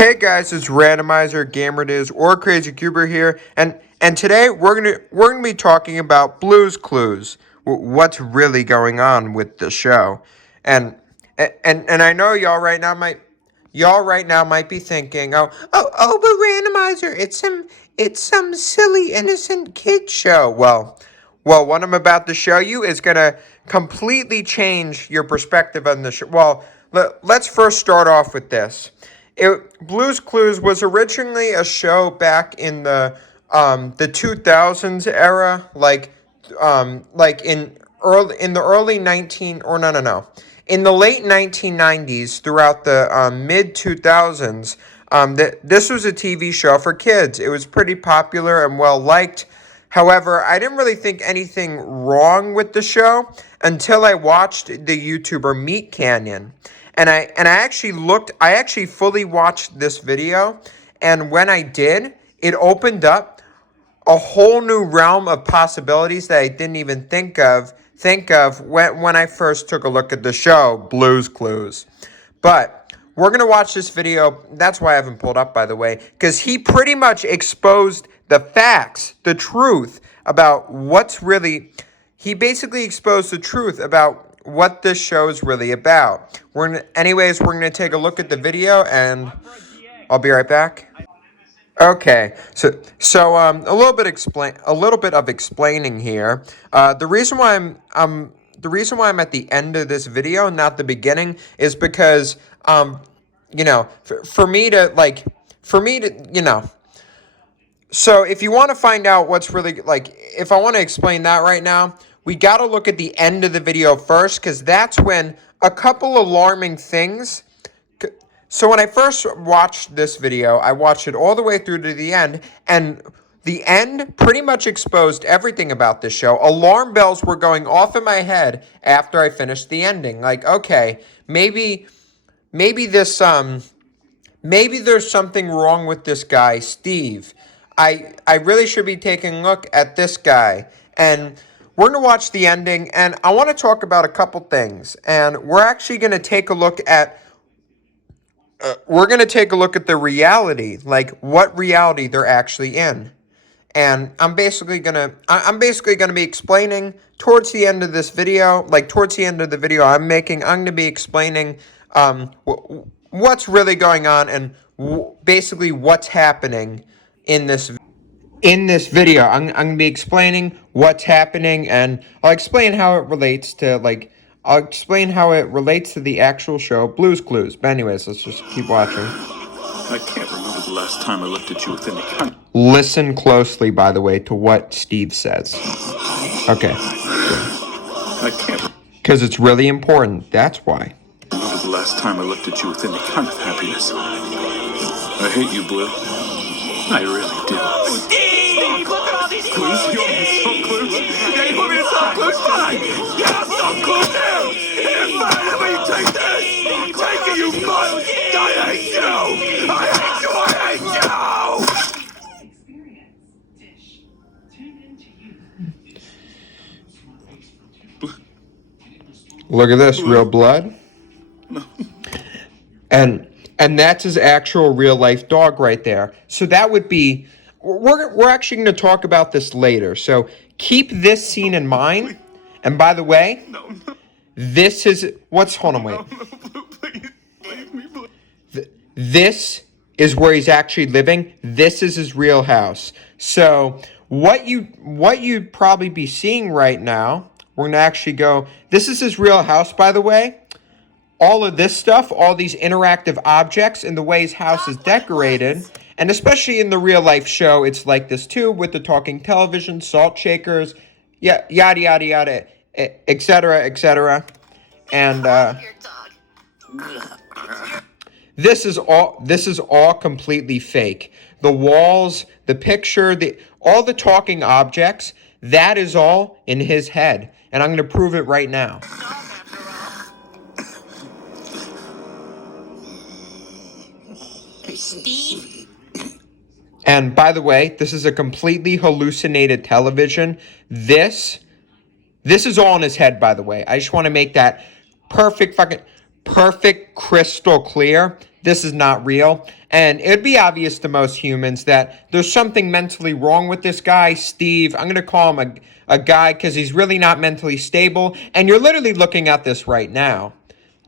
Hey guys, it's Randomizer, GamerDiz, or Crazy Cuber here, and today we're gonna be talking about Blue's Clues. What's really going on with the show, and I know y'all right now might be thinking, but Randomizer, it's some silly innocent kid show. Well, what I'm about to show you is gonna completely change your perspective on the show. Well, let's first start off with this. Blue's Clues was originally a show back in the 2000s era, like in the early 19 or no, in the late 1990s throughout the mid 2000s. This was a TV show for kids. It was pretty popular and well liked. However, I didn't really think anything wrong with the show until I watched the YouTuber Meat Canyon. I actually fully watched this video, and when I did, it opened up a whole new realm of possibilities that I didn't even think of when I first took a look at the show, Blue's Clues. But we're going to watch this video. That's why I haven't pulled up, by the way, because he pretty much exposed the facts, the truth about what's really... He basically exposed the truth about what this show is really about. Anyways, we're going to take a look at the video, and I'll be right back. Okay, so a little bit of explaining here. The reason why I'm at the end of this video, not the beginning, is because for me to So if you want to find out what's really if I want to explain that right now, we got to look at the end of the video first, because that's when a couple alarming things. So when I first watched this video, I watched it all the way through to the end, and the end pretty much exposed everything about this show. Alarm bells were going off in my head after I finished the ending. Like, okay, maybe this maybe there's something wrong with this guy, Steve. I really should be taking a look at this guy. And we're going to watch the ending, and I want to talk about a couple things. And we're actually going to take a look at the reality, like what reality they're actually in. And I'm basically gonna be explaining towards the end of this video, towards the end of the video I'm gonna be explaining what's really going on, and basically what's happening in this video. I'm gonna be explaining what's happening, and I'll explain how it relates to the actual show, Blue's Clues. But anyways, let's just keep watching. I can't remember the last time I looked at you with any kind. Listen closely, by the way, to what Steve says. Okay. I can't Because it's really important. That's why. remember the last time I looked at you with any kind of happiness. I hate you, Blue. I really do. Steve, look at all these Clues? You want me to solve clues? Yeah, you want me to solve clues? Fine! Yeah, I'll solve clues now! Here, fine, let me take this! Take it, you mug! I hate you! I hate you! I hate you! Look at this, real blood. No. And that's his actual real life dog right there. So that would be... We're actually going to talk about this later. So keep this scene in mind. And by the way, No. this is... Hold on, wait. No, Blue, please. Leave me, Blue. This is where he's actually living. This is his real house. So what you'd probably be seeing right now, we're going to actually go... This is his real house, by the way. All of this stuff, all these interactive objects, and the way his house is decorated, and especially in the real life show, it's like this too, with the talking television, salt shakers, yada yada yada, etc., etc. And this is all completely fake. The walls, the picture, all the talking objects, that is all in his head, and I'm going to prove it right now. Steve? And by the way, this is a completely hallucinated television. This is all in his head, by the way. I just want to make that perfect crystal clear. this is not real. And it'd be obvious to most humans that there's something mentally wrong with this guy, Steve. I'm going to call him a guy because he's really not mentally stable. And you're literally looking at this right now.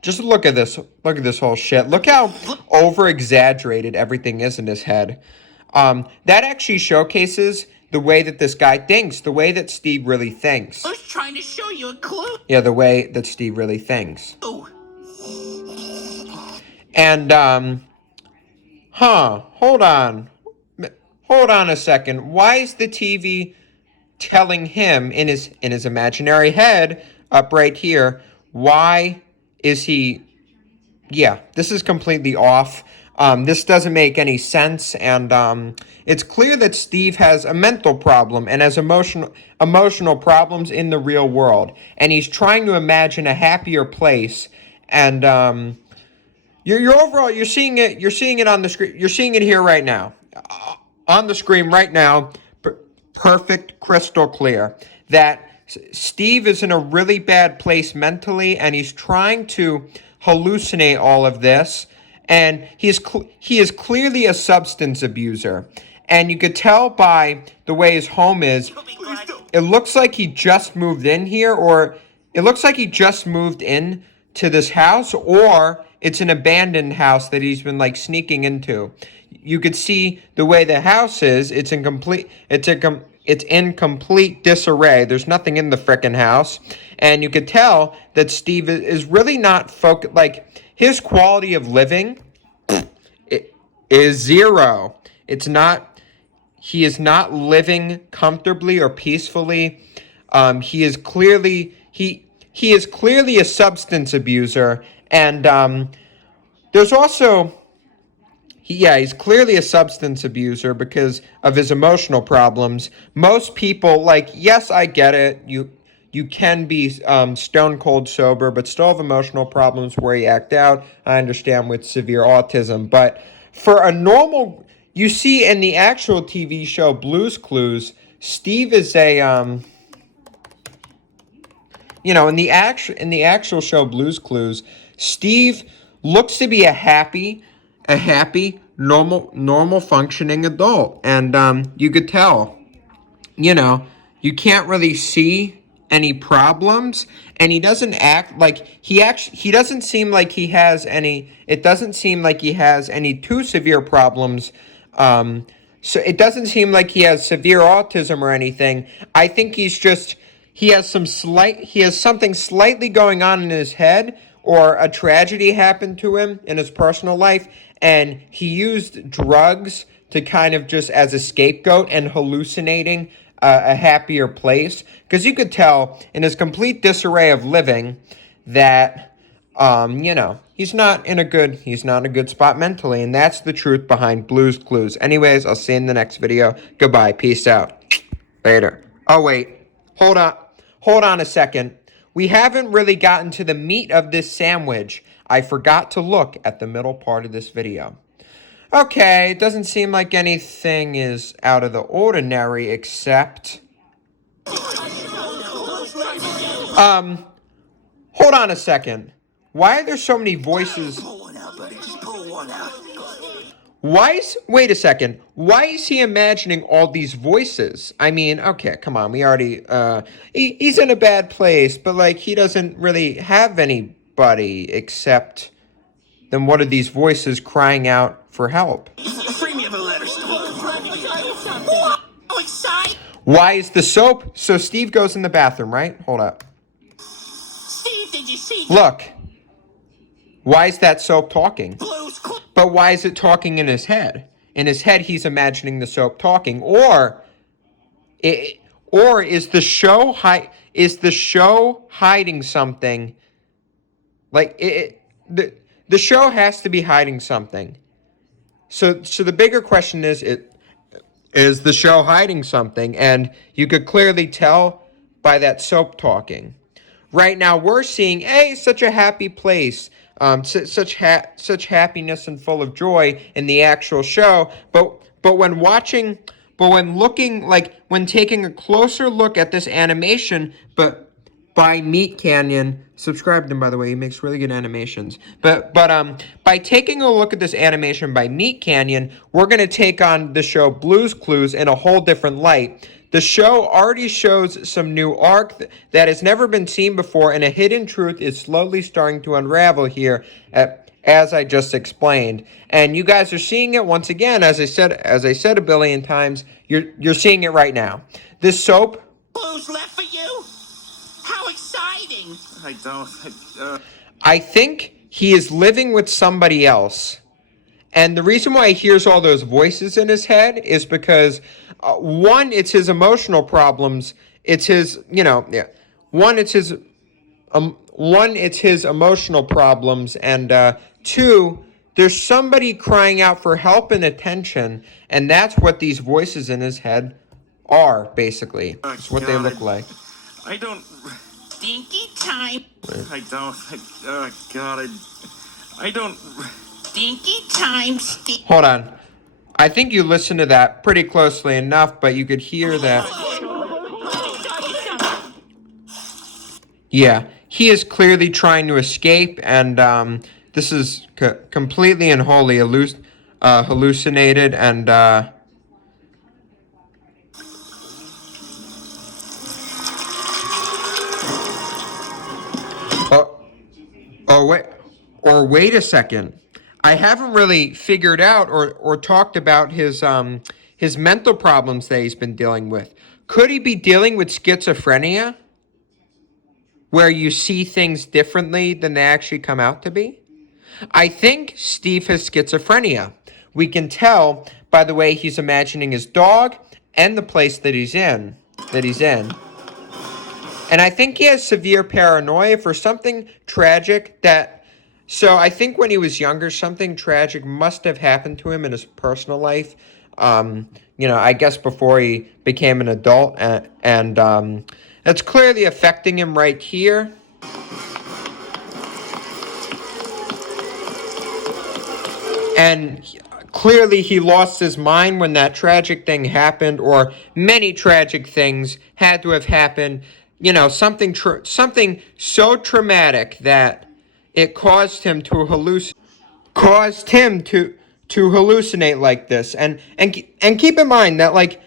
Just look at this. Look at this whole shit. Look how over-exaggerated everything is in his head. That actually showcases the way that this guy thinks, the way that Steve really thinks. I was trying to show you a clue. Yeah, the way that Steve really thinks. And, hold on. Hold on a second. Why is the TV telling him in his imaginary head, up right here, why is he... Yeah, this is completely off. This doesn't make any sense, and it's clear that Steve has a mental problem and has emotional problems in the real world, and he's trying to imagine a happier place. And you're overall you're seeing it on the screen. You're seeing it here right now, on the screen right now, perfect, crystal clear that Steve is in a really bad place mentally, and he's trying to hallucinate all of this. And he is clearly a substance abuser. And you could tell by the way his home is, it looks like he just moved in here, or it looks like he just moved in to this house, or it's an abandoned house that he's been like sneaking into. You could see the way the house is, it's in complete disarray. There's nothing in the frickin' house. And you could tell that Steve is really not focused, like, his quality of living is zero. It's not, he is not living comfortably or peacefully. He is clearly a substance abuser. And there's also, he's clearly a substance abuser because of his emotional problems. Most people, like, yes, I get it. You can be stone cold sober, but still have emotional problems where you act out. I understand with severe autism. But for a normal, you see in the actual TV show Blue's Clues, Steve is a, in the actual show Blue's Clues, Steve looks to be a happy, normal functioning adult. And you could tell, you can't really see any problems, and he doesn't act like he doesn't seem like he has any, it doesn't seem like he has any too severe problems. So it doesn't seem like he has severe autism or anything. I think he has something slightly going on in his head, or a tragedy happened to him in his personal life, and he used drugs to kind of just as a scapegoat and hallucinating a happier place, because you could tell in his complete disarray of living that he's not in a good spot mentally, and that's the truth behind Blue's Clues. Anyways, I'll see you in the next video. Goodbye, peace out, later. Oh wait, hold on a second. We haven't really gotten to the meat of this sandwich. I forgot to look at the middle part of this video. Okay, it doesn't seem like anything is out of the ordinary except... hold on a second. Why are there so many voices? Pull one out, buddy. Just pull one out. Wait a second. Why is he imagining all these voices? I mean, okay, come on. We already, he's in a bad place, but like, he doesn't really have anybody except... Then what are these voices crying out for help? Free me of a letter, Why is the soap... So Steve goes in the bathroom, right? Hold up. Steve, did you see? Look. Why is that soap talking? But why is it talking in his head? In his head, he's imagining the soap talking. Or is the show hiding something? Like, the show has to be hiding something. So the bigger question is the show hiding something? And you could clearly tell by that soap talking. Right now, we're seeing, such a happy place, such happiness and full of joy in the actual show. But when taking a closer look at this animation, but by Meat Canyon. Subscribe to him, by the way. He makes really good animations. But by taking a look at this animation by Meat Canyon, we're going to take on the show Blue's Clues in a whole different light. The show already shows some new arc that has never been seen before, and a hidden truth is slowly starting to unravel here, as I just explained. And you guys are seeing it once again, as I said a billion times. You're seeing it right now. This soap. Blue's left for you? How exciting! I think he is living with somebody else. And the reason why he hears all those voices in his head is because, one, it's his emotional problems. It's his, one, it's his emotional problems. And two, there's somebody crying out for help and attention. And that's what these voices in his head are, basically. It's what they look like. I don't. Stinky time. I don't. God, I don't. Stinky time, Hold on. I think you listened to that pretty closely enough, but you could hear that. Yeah, he is clearly trying to escape, and this is completely and wholly hallucinated, and wait a second. I haven't really figured out or talked about his mental problems that he's been dealing with. Could he be dealing with schizophrenia, where you see things differently than they actually come out to be? I think Steve has schizophrenia. We can tell by the way he's imagining his dog and the place that he's in. And I think he has severe paranoia for something tragic So I think when he was younger, something tragic must have happened to him in his personal life. I guess before he became an adult, and it's clearly affecting him right here. And clearly he lost his mind when that tragic thing happened, or many tragic things had to have happened. Something so traumatic that it caused him to hallucinate like this. And keep in mind that,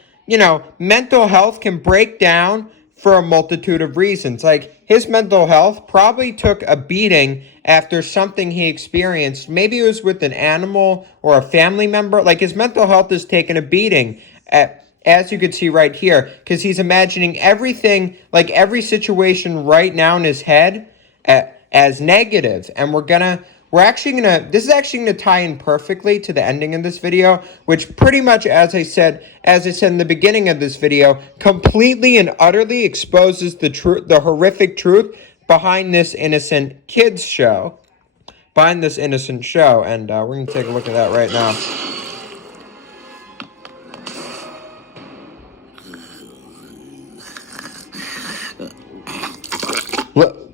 mental health can break down for a multitude of reasons. Like, his mental health probably took a beating after something he experienced. Maybe it was with an animal or a family member. Like, his mental health has taken a beating, as you can see right here, because he's imagining everything, like every situation right now in his head, as negative. And this is actually gonna tie in perfectly to the ending of this video, which pretty much, as I said in the beginning of this video, completely and utterly exposes the horrific truth behind this innocent kids show. And we're gonna take a look at that right now.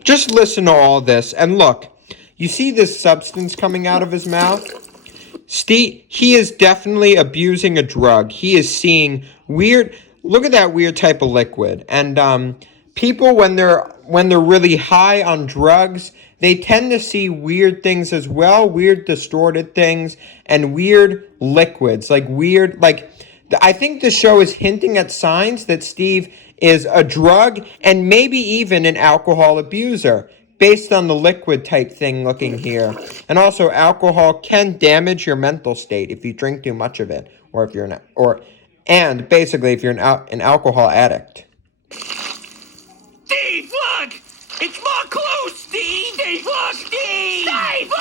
Just listen to all this, and look. You see this substance coming out of his mouth? He is definitely abusing a drug. He is seeing weird. Look at that weird type of liquid. And people, when they're really high on drugs, they tend to see weird things as well, weird distorted things, and weird liquids, I think the show is hinting at signs that Steve is a drug and maybe even an alcohol abuser, based on the liquid type thing looking here. And also, alcohol can damage your mental state if you drink too much of it, or if you're if you're an alcohol addict. Steve, look! It's more clues, Steve! Steve, look, Steve! Steve,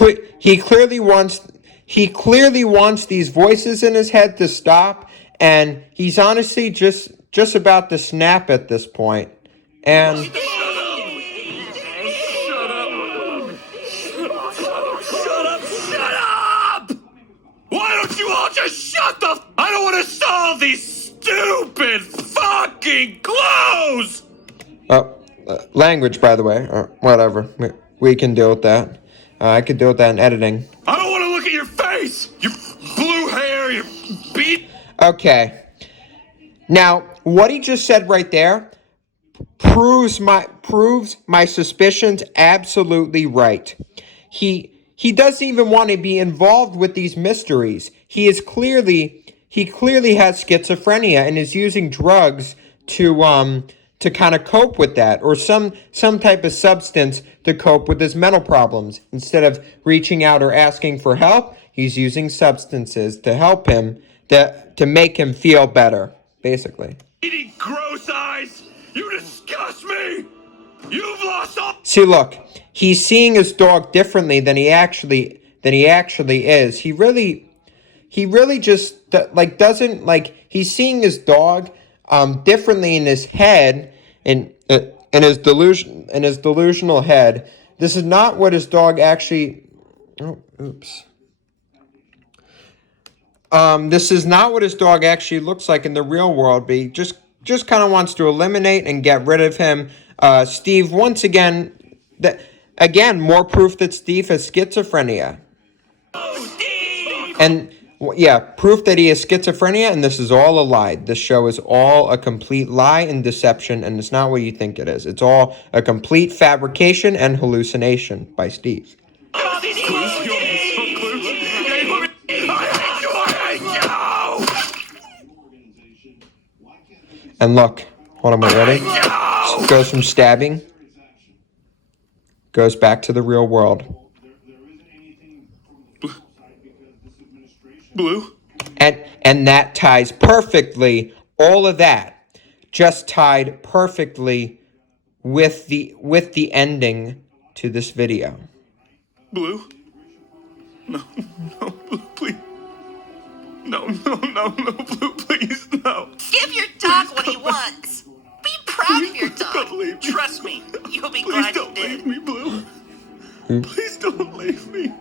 look! He clearly wants these voices in his head to stop, and he's honestly just about to snap at this point. And Shut up! Why don't you all just shut the I don't want to solve these stupid fucking clues! language, by the way, or whatever. We can deal with that. I could deal with that in editing. I don't want to look at your face! Your blue hair, your beat. Okay. Now, what he just said right there proves my suspicions absolutely right. He doesn't even want to be involved with these mysteries. He clearly has schizophrenia and is using drugs to kind of cope with that, or some type of substance to cope with his mental problems. Instead of reaching out or asking for help, he's using substances to help him, to make him feel better, basically. Eating gross eyes! You disgust me! You've lost all. See, look, he's seeing his dog differently than he actually is. He really just like doesn't like he's seeing his dog differently in his head, in his delusional head. This is not what his dog actually. Oh, oops. This is not what his dog actually looks like in the real world, but he just kind of wants to eliminate and get rid of him. Steve, once again, more proof that Steve has schizophrenia. And yeah, proof that he has schizophrenia, and this is all a lie. This show is all a complete lie and deception, and it's not what you think it is. It's all a complete fabrication and hallucination by Steve. And look, hold on, ready? Goes from stabbing, goes back to the real world. Blue? And that ties perfectly, all of that just tied perfectly with the ending to this video. Blue? No, Blue, please. No, Blue, please, no. Give your dog what he wants. Be proud of your dog. Don't leave me. Trust me, you'll be Please glad you don't did. leave me, Blue. Please don't leave me.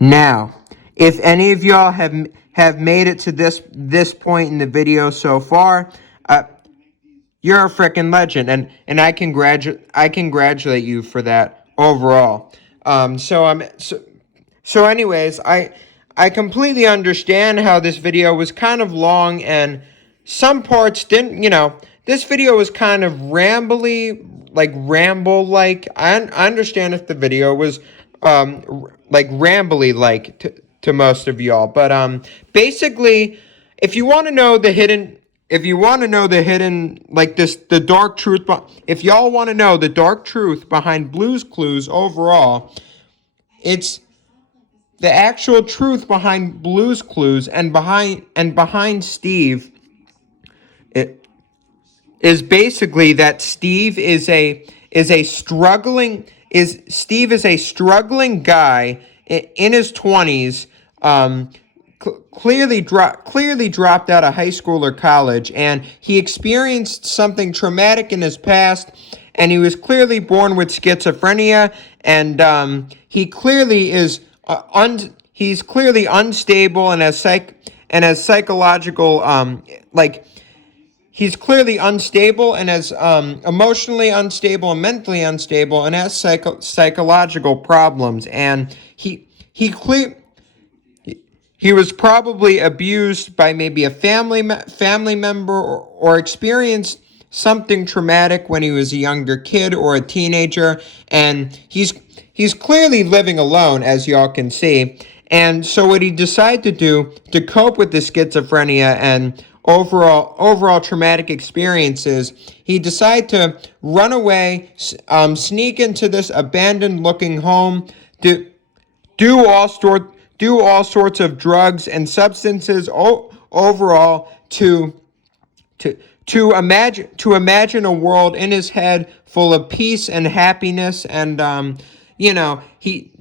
Now, if any of y'all have made it to this point in the video so far, you're a freaking legend, and I congratulate you for that overall. So anyways, I completely understand how this video was kind of long and some parts didn't, this video was kind of ramble-like. I understand if the video was rambly-like to most of y'all, but basically, if you want to know the hidden, like the dark truth, if y'all want to know the dark truth behind Blue's Clues overall, it's the actual truth behind Blue's Clues and behind Steve. It is basically that Steve is a struggling guy in his 20s. Clearly dropped out of high school or college, and he experienced something traumatic in his past, and he was clearly born with schizophrenia, and he clearly is he's clearly unstable and has psychological he's clearly unstable and has emotionally unstable and mentally unstable and has psychological problems, and he was probably abused by maybe a family member, or experienced something traumatic when he was a younger kid or a teenager, and he's clearly living alone, as y'all can see. And so what he decided to do to cope with the schizophrenia and overall traumatic experiences, he decided to run away, sneak into this abandoned looking home, do all sorts of drugs and substances overall to imagine a world in his head full of peace and happiness, and he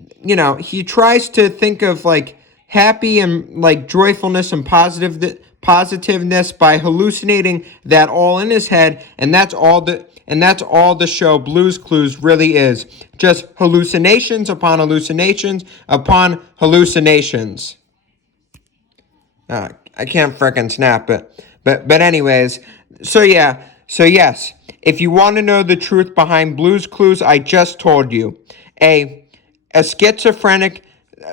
tries to think of like happy and like joyfulness and positiveness by hallucinating that all in his head, and that's all the show Blue's Clues really is. Just hallucinations upon hallucinations upon hallucinations. I can't frickin' snap it. But anyways, so yes, if you want to know the truth behind Blue's Clues, I just told you. A schizophrenic,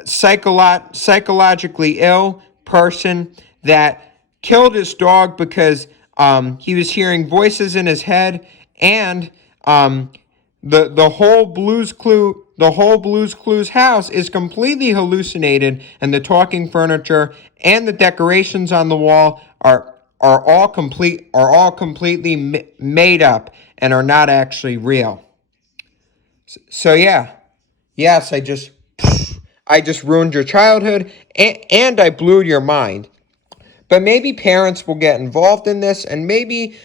psychologically ill person that killed his dog because he was hearing voices in his head, and the whole Blue's Clues house is completely hallucinated, and the talking furniture and the decorations on the wall are all completely made up and are not actually real. So yeah, yes, I just ruined your childhood, and I blew your mind. But maybe parents will get involved in this, and maybe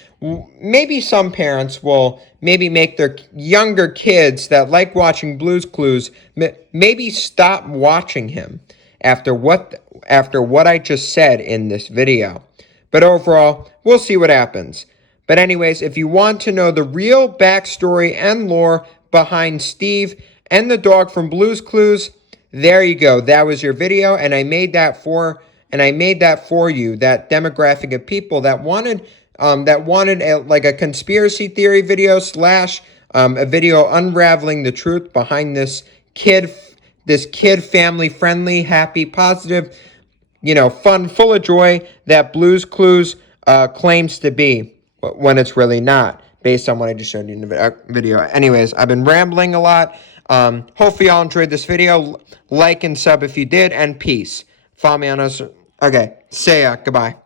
some parents will maybe make their younger kids that like watching Blue's Clues maybe stop watching him after what I just said in this video. But overall, we'll see what happens. But anyways, if you want to know the real backstory and lore behind Steve and the dog from Blue's Clues, there you go. That was your video, and I made that for you, that demographic of people that wanted like a conspiracy theory video slash a video unraveling the truth behind this kid family friendly, happy, positive, fun, full of joy that Blue's Clues claims to be when it's really not, based on what I just showed you in the video. Anyways, I've been rambling a lot. Hopefully y'all enjoyed this video. Like and sub if you did, and peace. Follow me on us. Okay, see ya. Goodbye.